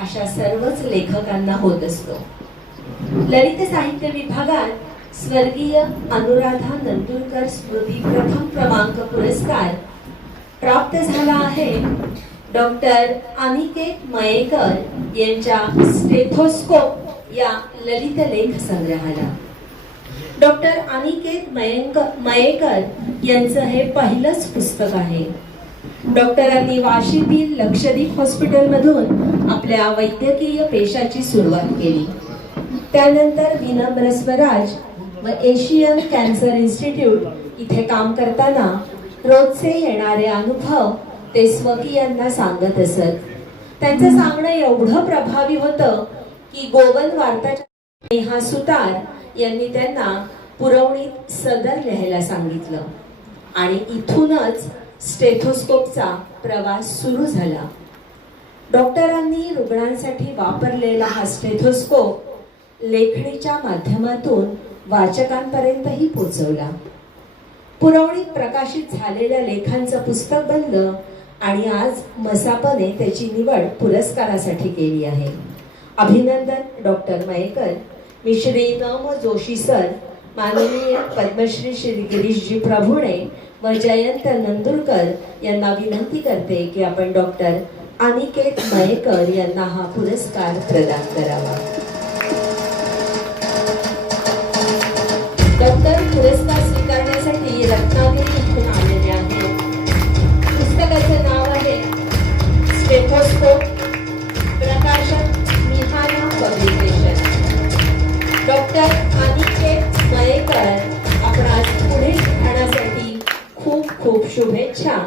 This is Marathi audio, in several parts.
अशा सर्वच लेखकांना होत असतो. ललित साहित्य विभागात स्वर्गीय अनुराधा नंदुरकर स्मृती प्रथम क्रमांक पुरस्कार प्राप्त झाला आहे. डॉक्टर अनिकेत मयेकर यांच्या स्टेथोस्कोप या ललित लेख संग्रहाला. डॉक्टर अनिकेत मयंक मयेकर यांचं हे पहिलंच पुस्तक आहे. डॉक्टरांनी वाशीतील लक्षद्वीप हॉस्पिटलमधून आपल्या वैद्यकीय पेशाची सुरुवात केली. त्यानंतर विनम्र स्वराज व एशियन कॅन्सर इन्स्टिट्यूट इथे काम करताना रोजचे येणारे अनुभव ते स्वकीयांना सांगत असत. त्यांचं सांगणं एवढं प्रभावी होतं की गोवन वार्ताच्या नेहा सुतार यांनी त्यांना पुरवणीत सदर लिहायला सांगितलं. आणि इथूनच स्टेथोस्कोपचा प्रवास सुरू झाला. डॉक्टरांनी रुग्णांसाठी वापरलेला हा स्टेथोस्कोप लेखणीच्या माध्यमातून वाचकांपर्यंतही पोचवला. पुरवणीत प्रकाशित झालेल्या लेखांचं पुस्तक बनलं आणि आज मसापने त्याची निवड पुरस्कारासाठी केली आहे. अभिनंदन डॉक्टर मयेकर. मी श्री नम जोशी सर. माननीय पद्मश्री श्री गिरीशजी प्रभुणे व जयंत नंदुरकर यांना विनंती करते की आपण डॉक्टर अनिकेत मयेकर यांना हा पुरस्कार प्रदान करावा. डॉक्टर पुरस्कार स्वीकारण्यासाठी रत्नागिरी इथून आलेले आहेत. पुस्तकाचं नाव आहे स्टेथोस्कोप. प्रकाशक मिहाना पब्लिकेशन. डॉक्टर अनिकेत मयेकर शुभेच्छा.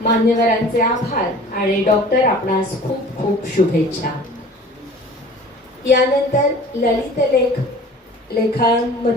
मान्यवरांचे आभार आणि डॉक्टर आपणास खूप खूप शुभेच्छा. यानंतर ललित लेख लेखांमधील